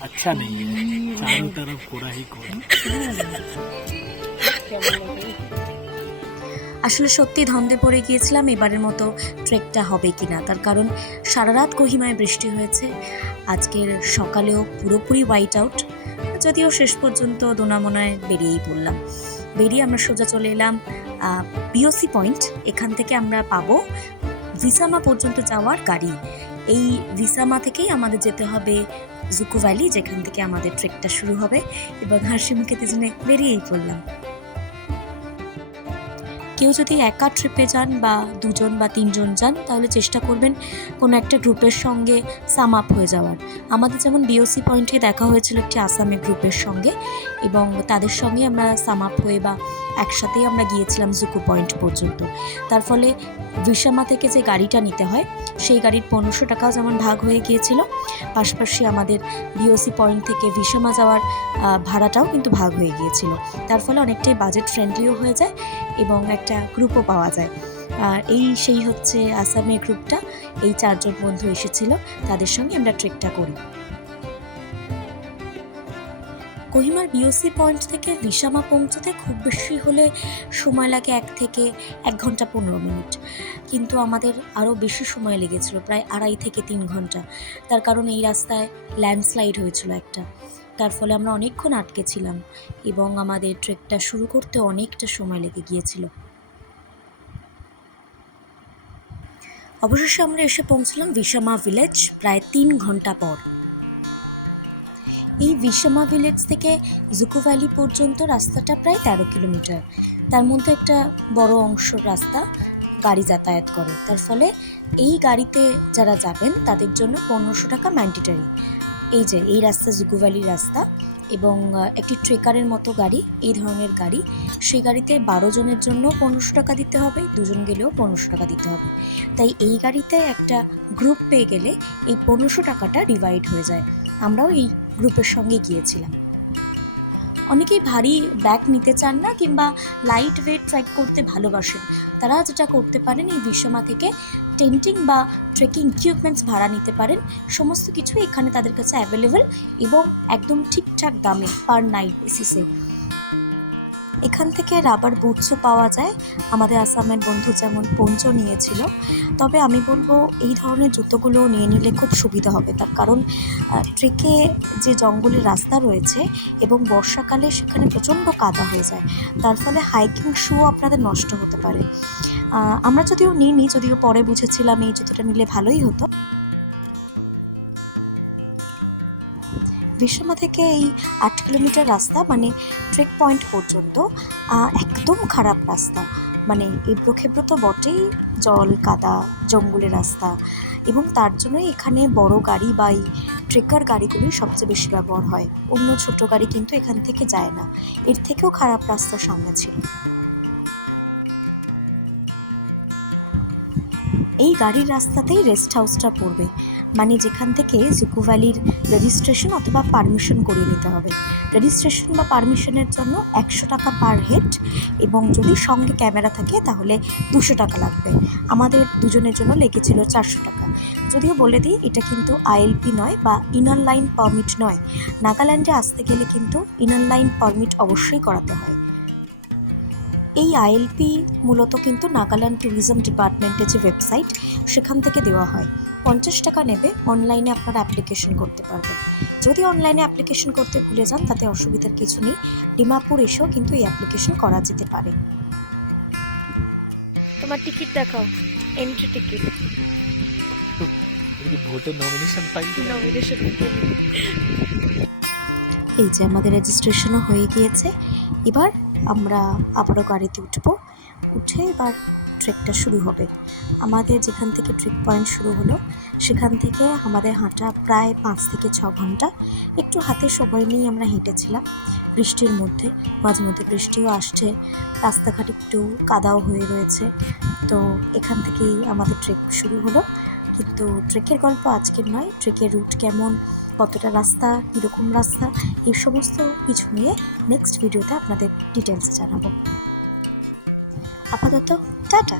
अच्छा नहीं है, चारों तरफ कोड़ा ही कोड़ा। আসলে সত্যি ধন্দে পড়ে গিয়েছিলাম এবারের মতো ট্রেকটা হবে কি না, তার কারণ সারা রাত কোহিমায় বৃষ্টি হয়েছে, আজকের সকালেও পুরোপুরি হোয়াইট আউট। যদিও শেষ পর্যন্ত দোনামোনায় বেরিয়েই পড়লাম। বেরিয়ে আমরা সোজা চলে এলাম বিওসি পয়েন্ট। এখান থেকে আমরা পাবো ভিসামা পর্যন্ত যাওয়ার গাড়ি। এই ভিসামা থেকেই আমাদের যেতে হবে জুকু ভ্যালি, যেখান থেকে আমাদের ট্রেকটা শুরু হবে, এবং হাসি মুখে দুজনে বেরিয়েই পড়লাম। কেউ যদি একা ট্রিপে যান বা দুজন বা তিনজন যান, তাহলে চেষ্টা করবেন কোনো একটা গ্রুপের সঙ্গে সাম আপ হয়ে যাওয়ার। আমাদের যেমন বিওসি পয়েন্টে দেখা হয়েছিল একটি আসামের গ্রুপের সঙ্গে, এবং তাদের সঙ্গে আমরা সাম আপ হয়ে বা একসাথেই আমরা গিয়েছিলাম জুকু পয়েন্ট পর্যন্ত। তার ফলে ভিসামা থেকে যে গাড়িটা নিতে হয়, সেই গাড়ির 1500 টাকাও যেমন ভাগ হয়ে গিয়েছিল, পাশাপাশি আমাদের বিওসি পয়েন্ট থেকে ভিসামা যাওয়ার ভাড়াটাও কিন্তু ভাগ হয়ে গিয়েছিল। তার ফলে অনেকটাই বাজেট ফ্রেন্ডলিও হয়ে যায় এবং একটা গ্রুপও পাওয়া যায়। আর সেই হচ্ছে আসামের গ্রুপটা। এই 4 জন বন্ধু এসেছিল, তাদের সঙ্গে আমরা ট্রেকটা করি। কোহিমার বিওসি পয়েন্ট থেকে ভিসামা পৌঁছতে খুব বেশি হলে সময় লাগে 1 থেকে 1 ঘন্টা 15 মিনিট, কিন্তু আমাদের আরও বেশি সময় লেগেছিল, প্রায় 2.5 থেকে 3 ঘন্টা। তার কারণ এই রাস্তায় ল্যান্ডস্লাইড হয়েছিল একটা, তার ফলে আমরা অনেকক্ষণ আটকে ছিলাম এবং আমাদের ট্রেকটা শুরু করতে অনেকটা সময় লেগে গিয়েছিল। অবশেষে আমরা এসে পৌঁছলাম ভিসামা ভিলেজ প্রায় 3 ঘন্টা পর। এই ভিসামা ভিলেজ থেকে জুকু ভ্যালি পর্যন্ত রাস্তাটা প্রায় 13 কিলোমিটার। তার মধ্যে একটা বড় অংশ রাস্তা গাড়ি যাতায়াত করে, তার ফলে এই গাড়িতে যারা যাবেন তাদের জন্য 1500 টাকা ম্যান্ডেটরি। এই রাস্তা জুকু ভ্যালির রাস্তা, এবং একটি ট্রেকারের মতো গাড়ি, এই ধরনের গাড়ি, সেই গাড়িতে 12 জনের জন্য 1500 টাকা দিতে হবে, 2 জন গেলেও 1500 টাকা দিতে হবে। তাই এই গাড়িতে একটা গ্রুপ পেয়ে গেলে এই 1500 টাকাটা ডিভাইড হয়ে যায়। আমরাও এই গ্রুপের সঙ্গে গিয়েছিলাম। অনেকেই ভারী ব্যাগ নিতে চান না কিংবা লাইট ওয়েট ট্রেক করতে ভালোবাসেন, তারা যেটা করতে পারেন, এই ভিসামা থেকে টেন্টিং বা ট্রেকিং ইকুইপমেন্টস ভাড়া নিতে পারেন। সমস্ত কিছু এখানে তাদের কাছে অ্যাভেলেবেল এবং একদম ঠিকঠাক দামে পার নাইট বেসিসে। এখান থেকে রাবার বুটসও পাওয়া যায়। আমাদের আসামের বন্ধু যেমন পঞ্চো নিয়েছিল, তবে আমি বলবো এই ধরনের জুতোগুলো নিয়ে নিলে খুব সুবিধা হবে, তার কারণ ট্রেকে যে জঙ্গলের রাস্তা রয়েছে এবং বর্ষাকালে সেখানে প্রচণ্ড কাদা হয়ে যায়, তার ফলে হাইকিং শুও আপনাদের নষ্ট হতে পারে। আমরা যদিও নিইনি, যদিও পরে বুঝেছিলাম এই জুতোটা নিলে ভালোই হতো। ভিসামা থেকে এই 8 কিলোমিটার রাস্তা, মানে ট্রেক পয়েন্ট পর্যন্ত একদম খারাপ রাস্তা, মানে এবড়ো খেবড়ো তো বটেই, জল কাদা জঙ্গলের রাস্তা, এবং তার জন্যই এখানে বড় গাড়ি বা এই ট্রেকার গাড়িগুলি সবচেয়ে বেশি ব্যবহার হয়। অন্য ছোট গাড়ি কিন্তু এখান থেকে যায় না। এর থেকেও খারাপ রাস্তার সামনে ছিল। এই গাড়ির রাস্তাতেই রেস্ট হাউসটা পড়বে, মানে যেখান থেকে জুকু ভ্যালির রেজিস্ট্রেশন অথবা পারমিশন করিয়ে নিতে হবে। রেজিস্ট্রেশন বা পারমিশনের জন্য 100 টাকা পার হেড, এবং যদি সঙ্গে ক্যামেরা থাকে তাহলে 200 টাকা লাগবে। আমাদের দুজনের জন্য লেগেছিল 400 টাকা। যদিও বলে দিই, এটা কিন্তু আইএলপি নয় বা ইনার লাইন পারমিট নয়। নাগাল্যান্ডে আসতে গেলে কিন্তু ইনার লাইন পারমিট অবশ্যই করাতে হয়। এই আইএলপি মূলত কিন্তু নাগাল্যান্ড ট্যুরিজম ডিপার্টমেন্টের যে ওয়েবসাইট, সেখান থেকে দেওয়া হয়। 50 টাকা নেবে, অনলাইনে আপনারা অ্যাপ্লিকেশন করতে পারবেন। যদি অনলাইনে অ্যাপ্লিকেশন করতে ভুলে যান তাতে অসুবিধার কিছু নেই, ডিমাপুর এসেও কিন্তু এই অ্যাপ্লিকেশন করা যেতে পারে। তোমার টিকিট দেখাও, এন্ট্রি টিকিট। ভোটে নমিনেশন ফাইল এই যে আমাদের রেজিস্ট্রেশনও হয়ে গিয়েছে। এবার আমরা আবারও গাড়িতে উঠে এবার ট্রেকটা শুরু হবে। আমাদের যেখান থেকে ট্রেক পয়েন্ট শুরু হলো সেখান থেকে আমাদের হাঁটা প্রায় 5 থেকে 6 ঘন্টা। একটু হাতে সময় নিয়ে আমরা হেঁটেছিলাম বৃষ্টির মধ্যে, মাঝে মধ্যে বৃষ্টিও আসছে, রাস্তাঘাট একটু কাদাও হয়ে রয়েছে। তো এখান থেকেই আমাদের ট্রেক শুরু হলো। কিন্তু ট্রেকের গল্প আজকের নয়, ট্রেকের রুট কেমন, কতটা রাস্তা, কীরকম রাস্তা, এই সমস্ত কিছু নিয়ে নেক্সট ভিডিওতে আপনাদের ডিটেলসে জানাবো। আপাতত টাটা।